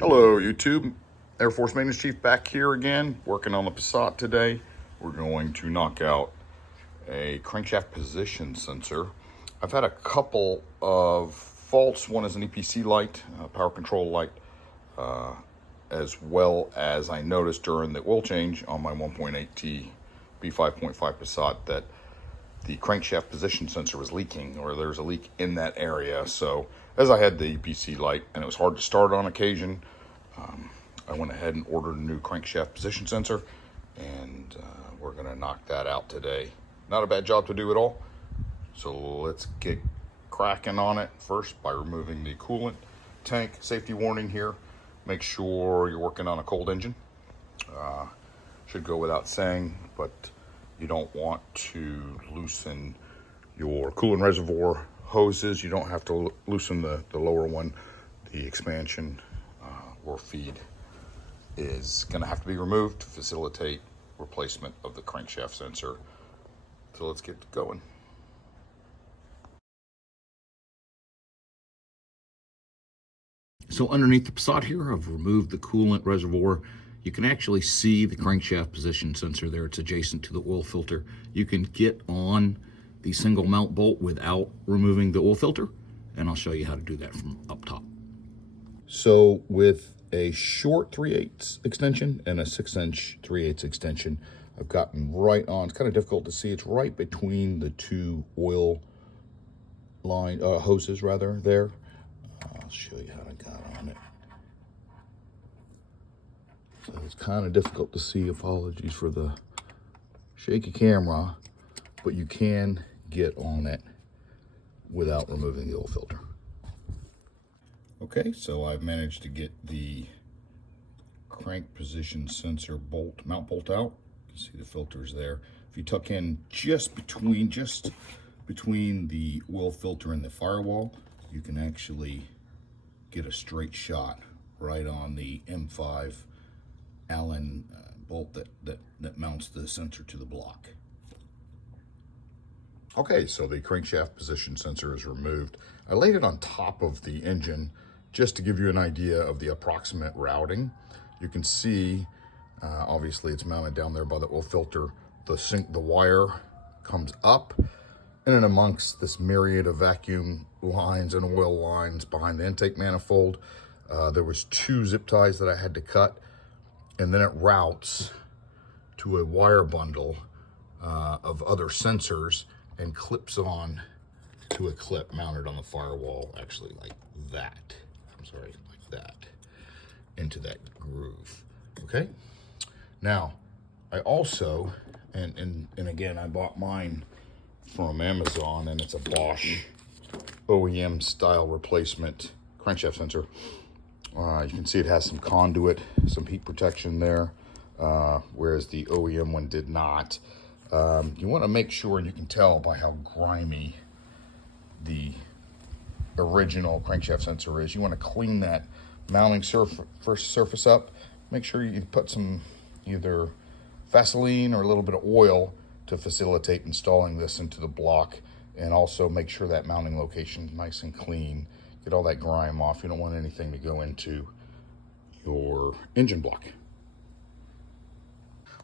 Hello YouTube, Air Force Maintenance Chief back here again, working on the Passat today. We're going to knock out a crankshaft position sensor. I've had a couple of faults. One is an EPC light, power control light, as well as I noticed during the oil change on my 1.8T B5.5 Passat that the crankshaft position sensor was leaking, or there's a leak in that area. So as I had the EPC light and it was hard to start on occasion, I went ahead and ordered a new crankshaft position sensor, and we're gonna knock that out today. Not a bad job to do at all. So let's get cracking on it first by removing the coolant tank. Safety warning here, make sure you're working on a cold engine. Should go without saying, but you don't want to loosen your coolant reservoir hoses. You don't have to loosen the lower one. The expansion or feed is going to have to be removed to facilitate replacement of the crankshaft sensor. So let's get going. So underneath the Passat here, I've removed the coolant reservoir. You can actually see the crankshaft position sensor there. It's adjacent to the oil filter. You can get on the single mount bolt without removing the oil filter, and I'll show you how to do that from up top. So with a short 3/8 extension and a 6-inch 3/8 extension, I've gotten right on. It's kind of difficult to see. It's right between the two oil line hoses rather there. I'll show you how I got on it. So it's kind of difficult to see. Apologies for the shaky camera, but you can get on it without removing the oil filter. Okay, so I've managed to get the crank position sensor mount bolt out. You can see the filters there. If you tuck in just between the oil filter and the firewall, you can actually get a straight shot right on the M5 Allen bolt that mounts the sensor to the block. Okay, so the crankshaft position sensor is removed. I laid it on top of the engine just to give you an idea of the approximate routing. You can see, obviously it's mounted down there by the oil filter. The wire comes up in and amongst this myriad of vacuum lines and oil lines behind the intake manifold. There was 2 zip ties that I had to cut, and then it routes to a wire bundle of other sensors and clips on to a clip mounted on the firewall, actually like that. I'm sorry, like that, into that groove. Okay. Now, I also, and again, I bought mine from Amazon, and it's a Bosch OEM style replacement crankshaft sensor. You can see it has some conduit, some heat protection there, whereas the OEM one did not. You want to make sure, and you can tell by how grimy the original crankshaft sensor is, you want to clean that mounting surface up. Make sure you put some either Vaseline or a little bit of oil to facilitate installing this into the block, and also make sure that mounting location is nice and clean. Get all that grime off. You don't want anything to go into your engine block.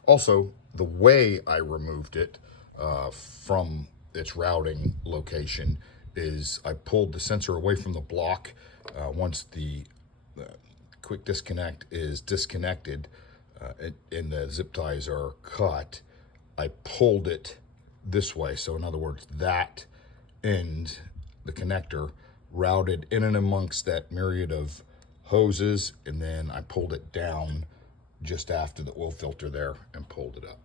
Also, the way I removed it from its routing location is I pulled the sensor away from the block. Once the quick disconnect is disconnected and the zip ties are cut, I pulled it this way. So in other words, that end, the connector, routed in and amongst that myriad of hoses, and then I pulled it down just after the oil filter there and pulled it up.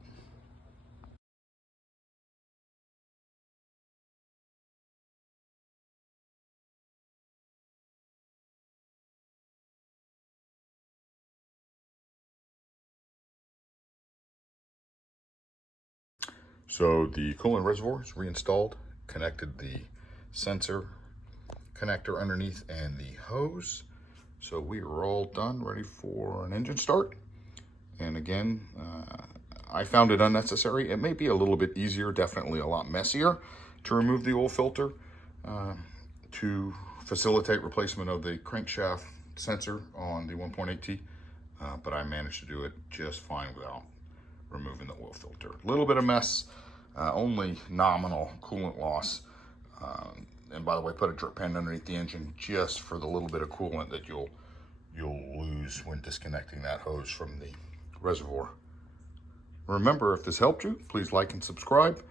So the coolant reservoir is reinstalled, connected the sensor connector underneath and the hose. So we are all done, ready for an engine start. And again, I found it unnecessary. It may be a little bit easier, definitely a lot messier to remove the oil filter to facilitate replacement of the crankshaft sensor on the 1.8T, but I managed to do it just fine without removing the oil filter. A little bit of mess, only nominal coolant loss. And by the way, put a drip pen underneath the engine just for the little bit of coolant that you'll lose when disconnecting that hose from the reservoir. Remember, if this helped you, please like and subscribe.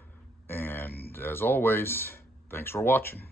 And as always, thanks for watching.